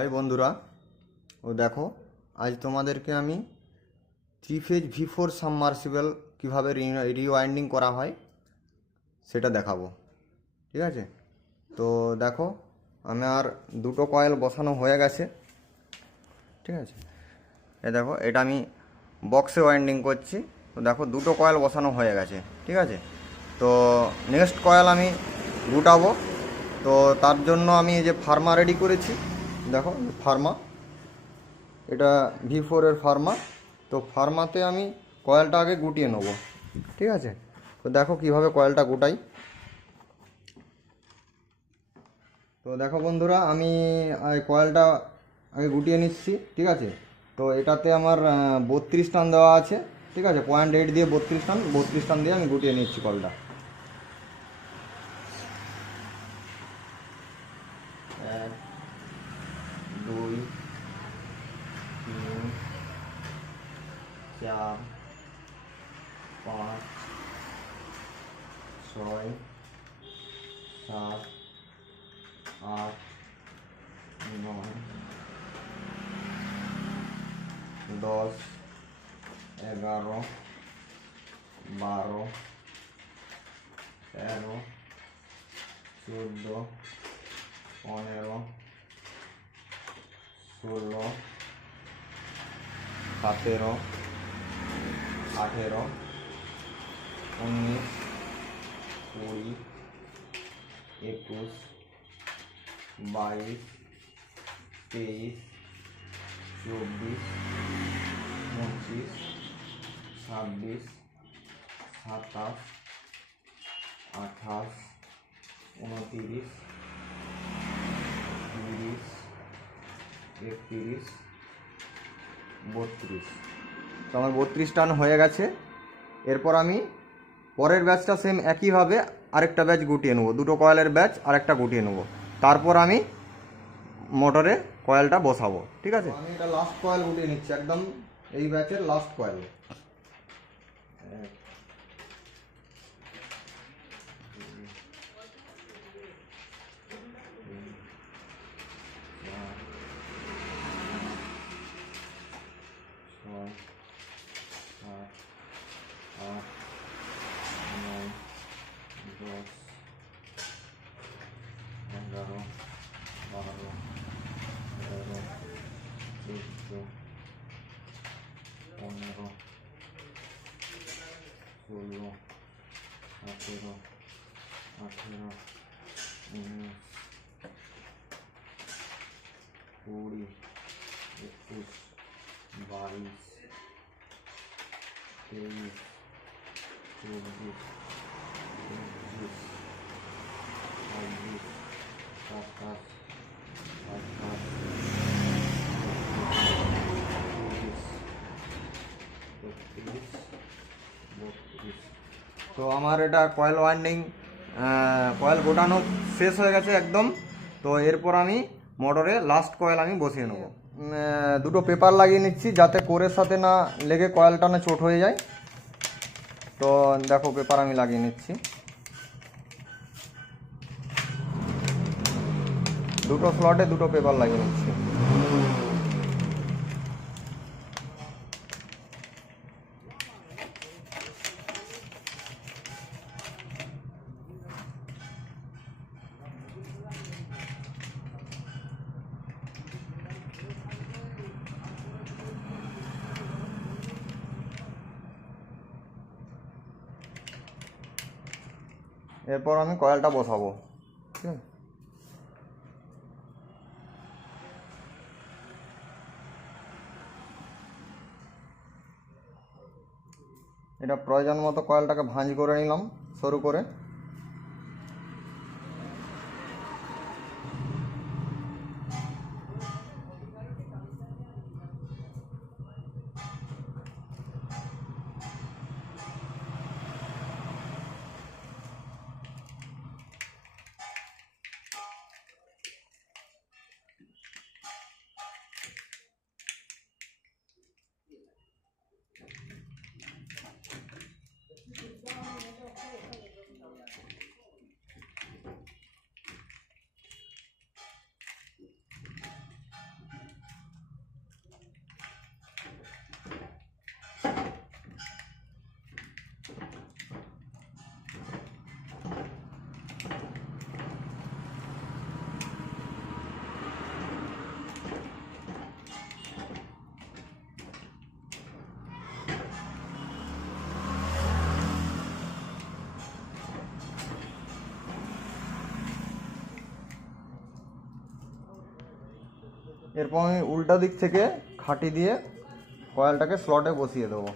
High বন্ধুরা, ও দেখো, আজ তোমাদেরকে আমি 3 ফেজ V4 সাবমার্সিবল কীভাবে রিওয়াইন্ডিং করা হয় সেটা দেখাবো। ঠিক আছে, তো দেখো আমার দুটো কয়েল বসানো হয়ে গেছে। ঠিক আছে, দেখো এটা আমি বক্সে ওয়াইন্ডিং করছি। তো দেখো দুটো কয়েল বসানো হয়ে গেছে। ঠিক আছে, তো নেক্সট কয়েল আমি গুটাবো। তো তার জন্য আমি এই যে ফার্মা রেডি করেছি। দেখো ফার্মা, এটা V4 এর ফার্মা। তো ফার্মাতে আমি কয়েলটা আগে গুটিয়ে নেব। ঠিক আছে, তো দেখো কিভাবে কয়েলটা গুটাই। তো দেখো বন্ধুরা, আমি কয়েলটা আগে গুটিয়ে নিচ্ছি। ঠিক আছে, তো এটাতে আমার 32 টান দেওয়া আছে। ঠিক আছে, 0.8 দিয়ে 32 টান দিয়ে আমি গুটিয়ে নিচ্ছি কয়েলটা। 1 2 3 4 5 6 7 8 9 10 11 12 13 14 15 16 17 18 19 20 21 22 23 24 25 26 27 28 29 30 31 32। তো আমার 32 টান হয়ে গেছে। এরপর আমি পরের ব্যাচটা সেম একইভাবে আরেকটা ব্যাচ গুটিয়ে নেবো, দুটো কয়েলের ব্যাচ আরেকটা গুটিয়ে নেবো। তারপর আমি মোটরে কয়েলটা বসাবো। ঠিক আছে, আমি এটা লাস্ট কয়েল গুটিয়ে নিচ্ছি, একদম এই ব্যাচের লাস্ট কয়েল। তো আমার এটা কয়েল ওয়াইন্ডিং কয়েল গোটানো শেষ হয়ে গেছে একদম। তো এরপর আমি মোটরে লাস্ট কয়েল আমি বসিয়ে নেবো। দুটো পেপার লাগিয়ে নিচ্ছি যাতে কোরের সাথে না লেগে কয়েলটা না চোট হয়ে যায়। তো দেখো পেপার আমি লাগিয়ে নিচ্ছি, দুটো স্লটে দুটো পেপার লাগিয়ে নিচ্ছি। এরপর আমি কয়েলটা বসাবো। ঠিক আছে, এটা প্রয়োজন মতো কয়েলটাকে ভাঁজ করে নিলাম সরু করে। এরপর আমি উল্টা দিক থেকে খাঁটি দিয়ে কয়েলটাকে স্লটে বসিয়ে দেবো।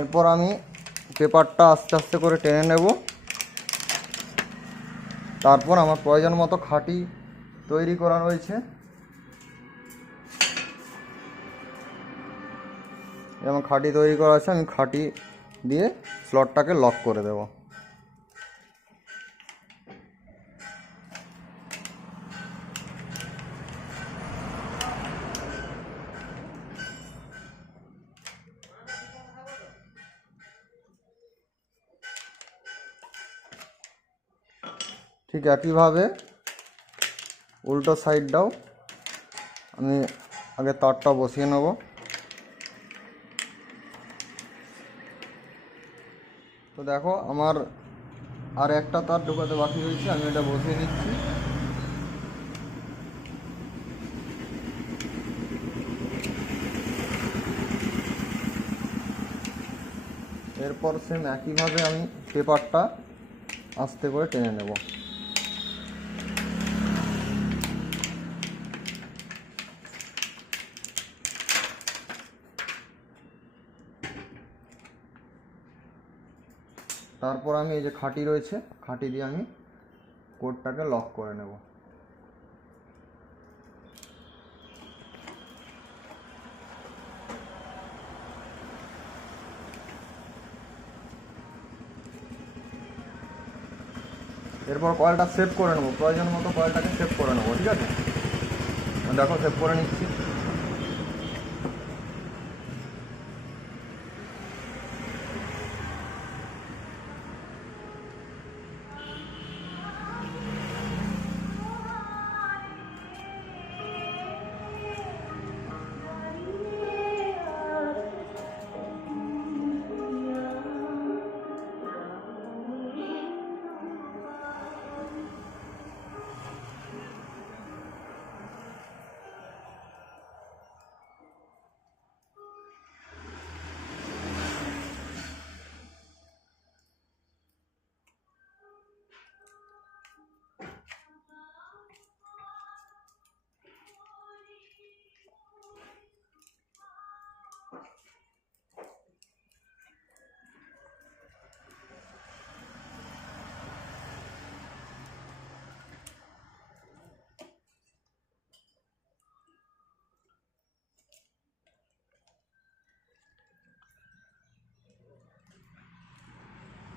এরপর আমি পেপারটা আস্তে আস্তে করে টেনে নেব। তারপর আমার প্রয়োজন মতো খাঁটি তৈরি করা রয়েছে, যেমন খাঁটি তৈরি করা আছে, আমি খাঁটি দিয়ে স্লটটাকে লক করে দেব। ঠিক একইভাবে উল্টো সাইডটাও আমি আগে তারটা বসিয়ে নেব। তো দেখো আমার আর একটা তার ঢোকাতে বাকি রয়েছে, আমি এটা বসিয়ে নিচ্ছি। এরপর সেম একইভাবে আমি পেপারটা আস্তে করে টেনে নেব। তারপর আমি এই যে খাঁটি রয়েছে, খাঁটি দিয়ে আমি কোডটাকে লক করে নেব। এরপর কয়েলটা সেভ করে নেবো, প্রয়োজন মতো কয়েলটাকে সেভ করে নেবো। ঠিক আছে, দেখো সেভ করে নিচ্ছি।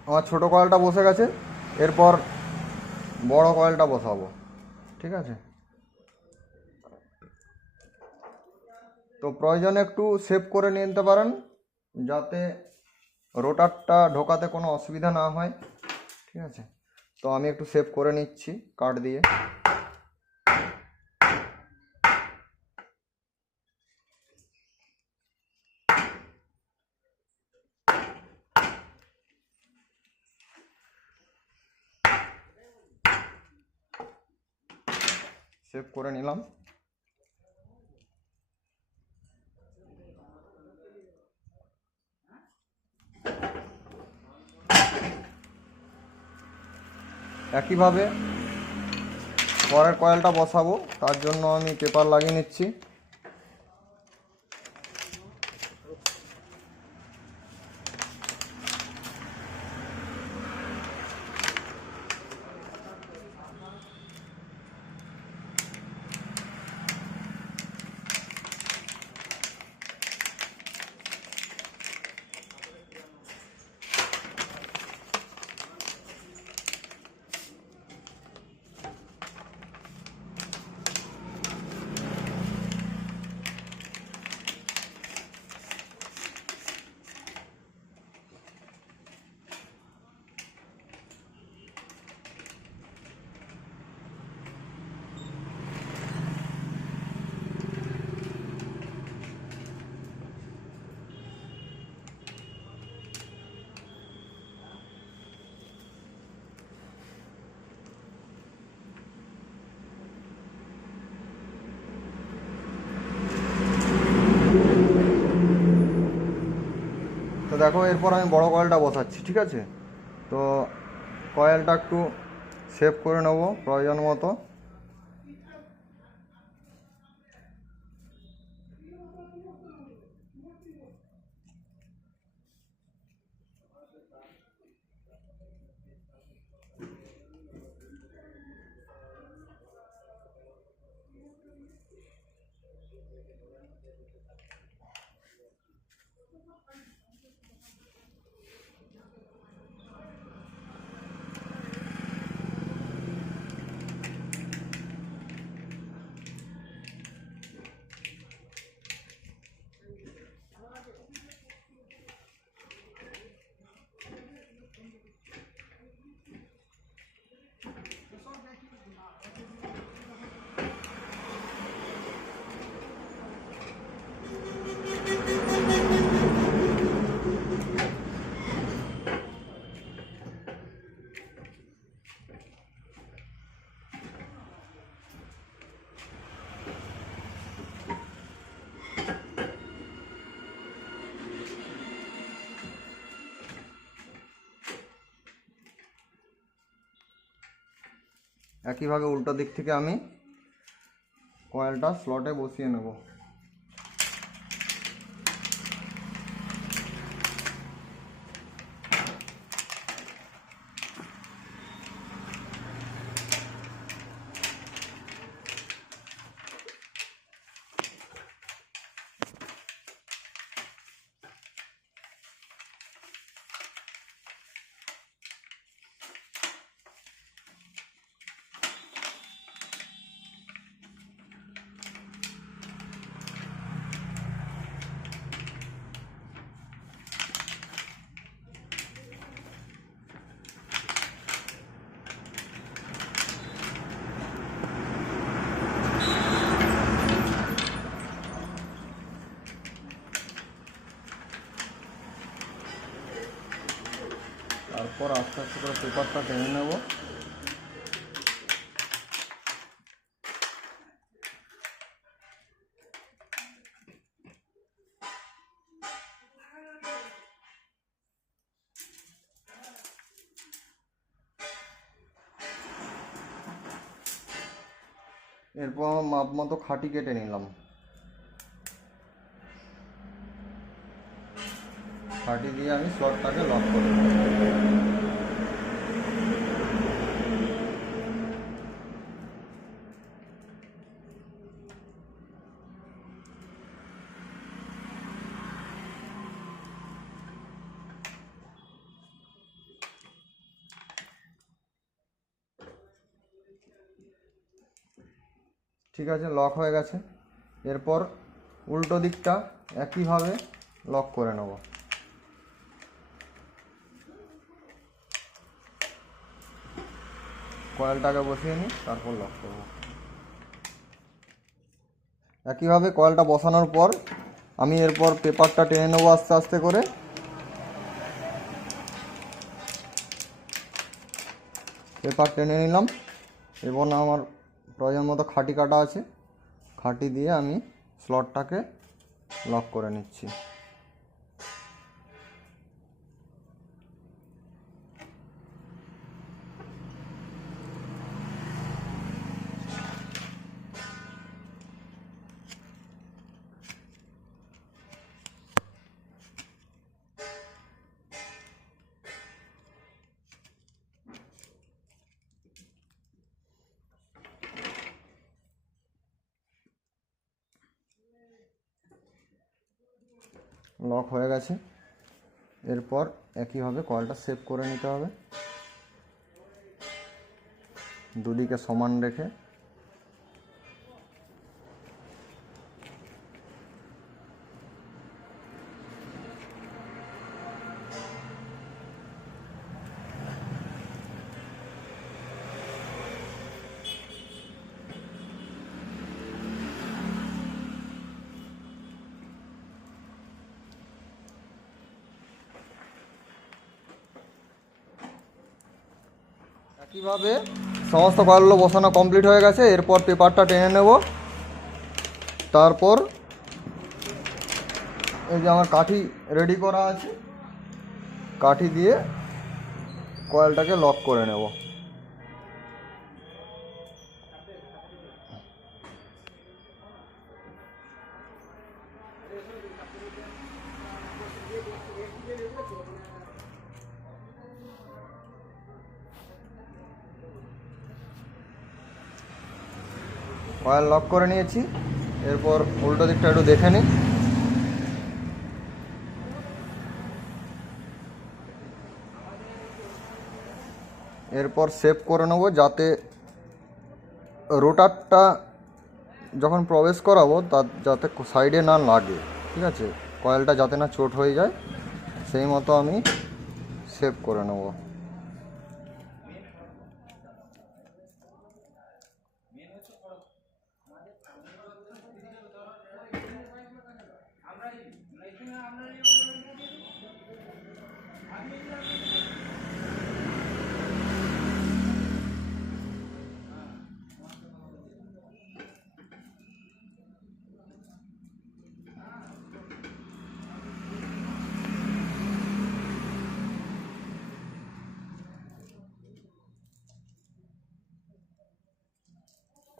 আমার ছোটো কয়েলটা বসে গেছে, এরপর বড় কয়েলটা বসাবো। ঠিক আছে, তো প্রয়োজনে একটু সেভ করে নিতে পারেন যাতে রোটারটা ঢোকাতে কোনো অসুবিধা না হয়। ঠিক আছে, তো আমি একটু সেভ করে নিচ্ছি কাট দিয়ে। সেভ করে নিলাম। একইভাবে পরের কয়েলটা বসাবো, তার জন্য আমি পেপার লাগিয়ে নিচ্ছি। তো দেখো, এরপর আমি বড় কয়েলটা বসাচ্ছি, ঠিক আছে? তো কয়েলটা একটু শেপ করে নেব প্রয়োজন মতো। একইভাবে উল্টো দিক থেকে আমি কয়েলটা স্লটে বসিয়ে নেব। তারপর আস্তে আস্তে করে পেপারটা টেনে নেব। এরপর মাপ মতো খাঁটি কেটে নিলাম। খাঁটি দিয়ে আমি স্লটটাকে লক করে দেব। ঠিক আছে, লক হয়ে গেছে। এরপর উল্টো দিকটা একইভাবে লক করে নেব। কয়েলটাকে বসিয়ে নিই, তারপর লক করব। একইভাবে কয়েলটা বসানোর পর আমি এরপর পেপারটা টেনে নেবো আস্তে আস্তে করে। পেপার টেনে নিলাম। এবং আমার প্রয়োজন মতো খাঁটি কাটা আছে, খাঁটি দিয়ে আমি স্লটটাকে লক করে নিচ্ছি। লক হয়ে গেছে। এরপর একইভাবে কয়েলটা সেভ করে নিতে হবে, দুদিকে সমান রেখে। একইভাবে সমস্ত কয়েলগুলো বসানো কমপ্লিট হয়ে গেছে। এরপর পেপারটা টেনে নেব। তারপর এই যে আমার কাঠি রেডি করা আছে, কাঠি দিয়ে কয়েলটাকে লক করে নেব। কয়েল লক করে নিয়েছি। এরপর উল্টো দিকটা একটু দেখে নিই। এরপর সেভ করে নেব, যাতে রোটারটা যখন প্রবেশ করাবো তার যাতে সাইডে না লাগে, ঠিক আছে, কয়েলটা যাতে না চোট হয়ে যায়, সেই মতো আমি সেভ করে নেব।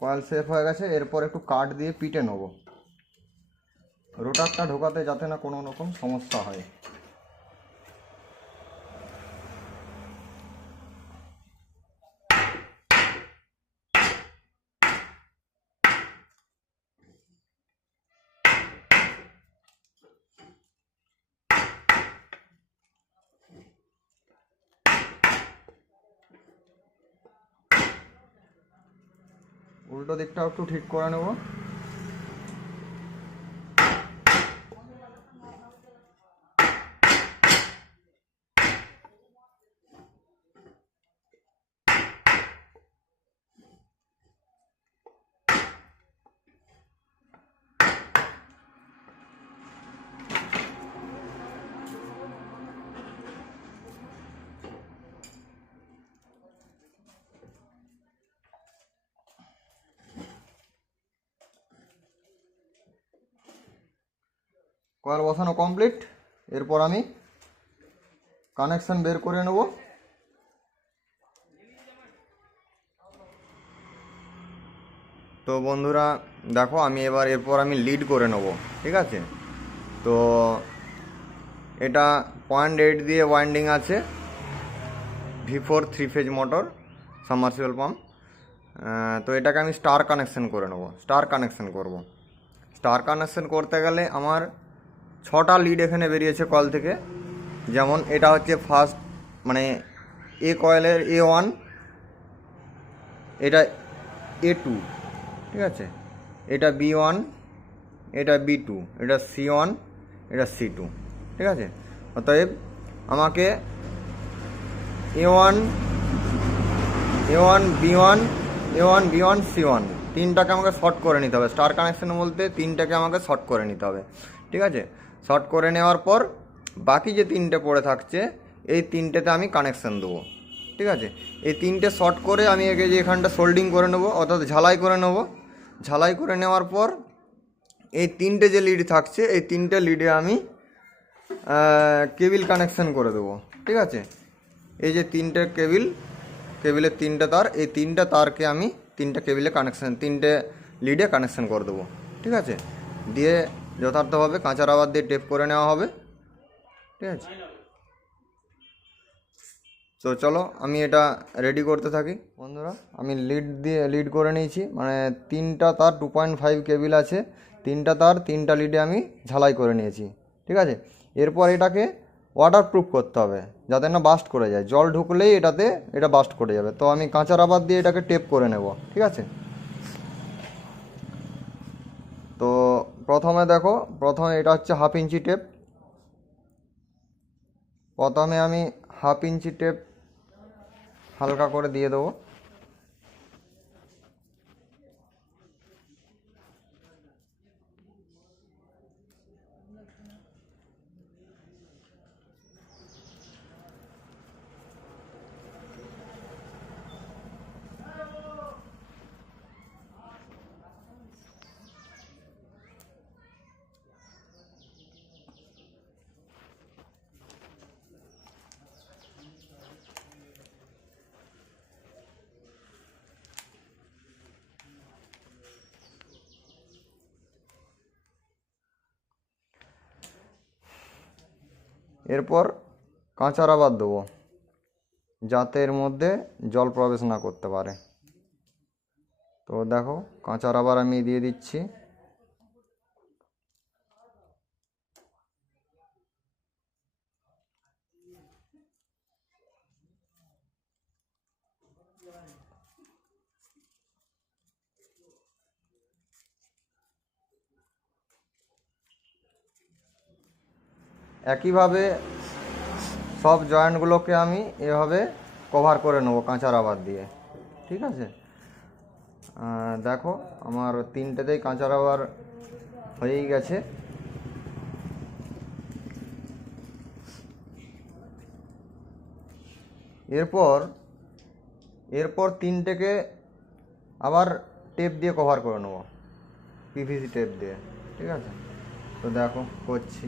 কয়েল সেভ হয়ে গেছে। এরপর একটু কাঠ দিয়ে পিটে নেব, রোটারটা ঢোকাতে যাতে না কোনো রকম সমস্যা হয়। উল্টো দিকটাও একটু ঠিক করে নেব। কয়েল বসানো কমপ্লিট। এরপর আমি কানেকশন বের করে নেব। তো বন্ধুরা দেখো, আমি এরপর আমি লিড করে নেব, ঠিক আছে। তো এটা 0.8 দিয়ে ওয়াইন্ডিং আছে, V4 3 phase motor submersible pump. তো এটাকে আমি স্টার কানেকশন করে নেব, স্টার কানেকশন করব। স্টার কানেকশন করতে গেলে আমার 6টা লিড এখানে বেরিয়েছে কয়েল থেকে। যেমন এটা হচ্ছে ফার্স্ট, মানে এ কয়েলের A1, এটা A2, ঠিক আছে, এটা B1, এটা B2, এটা C1, এটা C2, ঠিক আছে। অতএব আমাকে A1, B1, A1, B1, C1 তিনটাকে আমাকে শর্ট করে নিতে হবে। স্টার কানেকশন বলতে তিনটাকে আমাকে শর্ট করে নিতে হবে, ঠিক আছে। শর্ট করে নেওয়ার পর বাকি যে তিনটে পড়ে থাকছে, এই তিনটেতে আমি কানেকশন দেবো, ঠিক আছে। এই তিনটে শর্ট করে আমি একে যে এখানটা সোল্ডিং করে নেবো, অর্থাৎ ঝালাই করে নেবো। ঝালাই করে নেওয়ার পর এই তিনটে যে লিড থাকছে, এই তিনটে লিডে আমি কেবিল কানেকশন করে দেবো, ঠিক আছে। এই যে তিনটে কেবিলের তিনটে তার, এই তিনটে তারকে আমি তিনটে কেবিলে কানেকশন, তিনটে লিডে কানেকশন করে দেবো, ঠিক আছে। দিয়ে যথার্থভাবে কাঁচা রাবার দিয়ে টেপ করে নেওয়া হবে, ঠিক আছে। তো চলো আমি এটা রেডি করতে থাকি। বন্ধুরা আমি লিড করে নিয়েছি, মানে তিনটা তার 2.5 কেবিল আছে, তিনটা তার তিনটা লিডে আমি ঝালাই করে নিয়েছি, ঠিক আছে। এরপর এটাকে ওয়াটারপ্রুফ করতে হবে যাতে না বাস্ট করে যায়, জল ঢুকলেই এটা বাস্ট করে যাবে। তো আমি কাঁচা রাবার দিয়ে এটাকে টেপ করে নেব, ঠিক আছে। তো প্রথমে এটা হচ্ছে 1/2 ইঞ্চি টেপ। প্রথমে আমি 1/2 ইঞ্চি টেপ হালকা করে দিয়ে দেবো। এরপর কাঁচা রাবার দেবো যাতে এর মধ্যে জল প্রবেশ না করতে পারে। তো দেখো কাঁচা রাবার আমি দিয়ে দিচ্ছি। একইভাবে সব জয়েন্টগুলোকে আমি এভাবে কভার করে নেবো কাঁচা রাবার দিয়ে, ঠিক আছে। দেখো আমার 3টেতেই কাঁচা রাবার হয়েই গেছে। এরপর 3টেকে আবার টেপ দিয়ে কভার করে নেবো, পিভিসি টেপ দিয়ে, ঠিক আছে। তো দেখো করছি।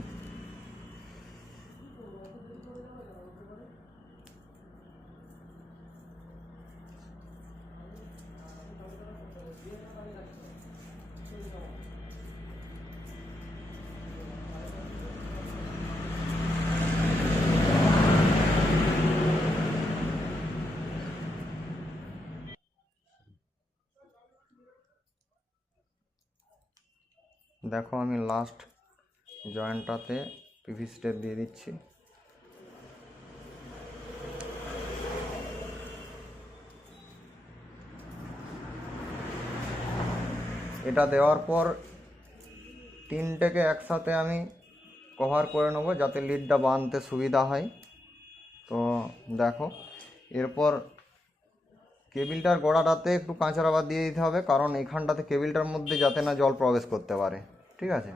দেখো আমি লাস্ট জয়েন্টটাতে পিভিসি টেপ দিয়ে দিচ্ছি। এটা দেওয়ার পর 3টেকে একসাথে আমি কভার করে নেবো যাতে লিডটা বাঁধতে সুবিধা হয়। তো দেখো এরপর কেবিলটার গোড়াটাতে একটু কাঁচা রাবার দিয়ে দিতে হবে, কারণ এইখানটাতে কেবিলটার মধ্যে যাতে না জল প্রবেশ করতে পারে, ঠিক আছে।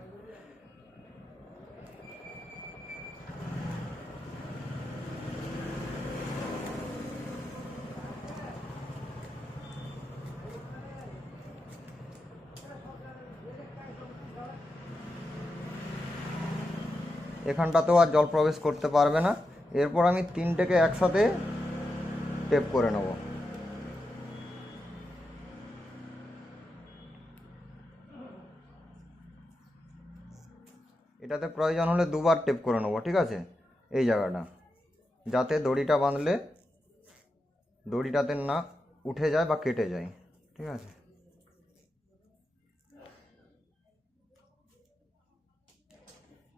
এখানটাতেও আর জল প্রবেশ করতে পারবে না। এরপর আমি 3টেকে একসাথে টেপ করে নেব। এটাতে প্রয়োজন হলে 2বার টেপ করে নেব, ঠিক আছে, এই জায়গাটা, যাতে দড়িটা বাঁধলে দড়িটাতে না উঠে যায় বা কেটে যায়, ঠিক আছে।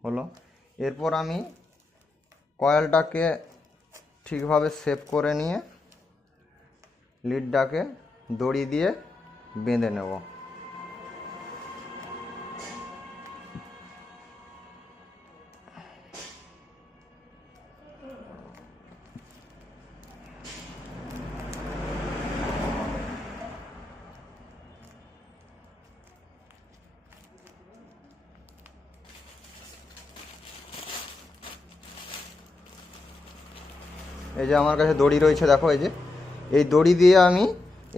হলো। এরপর আমি কয়েলটাকে ঠিকভাবে সেট করে নিয়ে লিডটাকে দড়ি দিয়ে বেঁধে নেব। এই যে আমার কাছে দড়ি রয়েছে, দেখো এই দড়ি দিয়ে আমি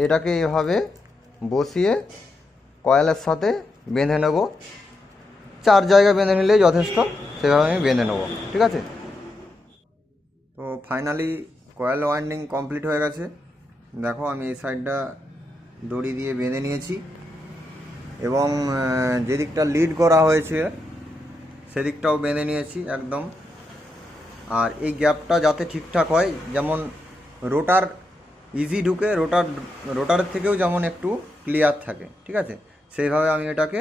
এটাকে এভাবে বসিয়ে কয়েলের সাথে বেঁধে নেব। 4 জায়গায় বেঁধে নিলেই যথেষ্ট, সেভাবে আমি বেঁধে নেব, ঠিক আছে। তো ফাইনালি কয়েল ওয়াইন্ডিং কমপ্লিট হয়ে গেছে। দেখো আমি এই সাইডটা দড়ি দিয়ে বেঁধে নিয়েছি এবং যেদিকটা লিড করা হয়েছে সেদিকটাও বেঁধে নিয়েছি একদম। আর এই গ্যাপটা যাতে ঠিকঠাক হয়, যেমন রোটার ইজি ঢুকে, রোটারের থেকেও যেমন একটু ক্লিয়ার থাকে, ঠিক আছে, সেইভাবে আমি এটাকে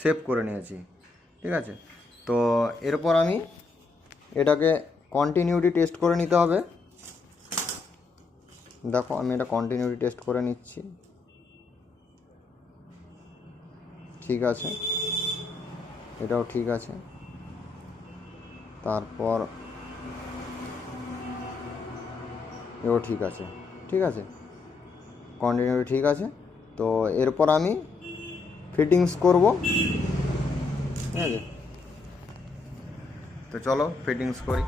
সেভ করে নিয়েছি, ঠিক আছে। তো এরপর আমি এটাকে কন্টিনিউটি টেস্ট করে নিতে হবে। দেখো আমি এটা কন্টিনিউটি টেস্ট করে নিচ্ছি। ঠিক আছে, এটাও ঠিক আছে। তারপর এও ঠিক আছে। ঠিক আছে, কন্টিনিউটি ঠিক আছে। তো এরপর আমি ফিটিংস করব। ঠিক আছে, তো চলো ফিটিংস করি।